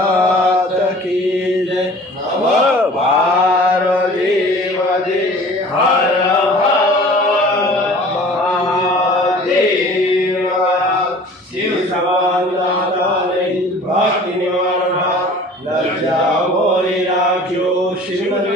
नाथ की जय। नम भारदेव जय। हर हर महादेव। शिव भक्ति निवारण लज्जा मोरी राख्यो श्रीमद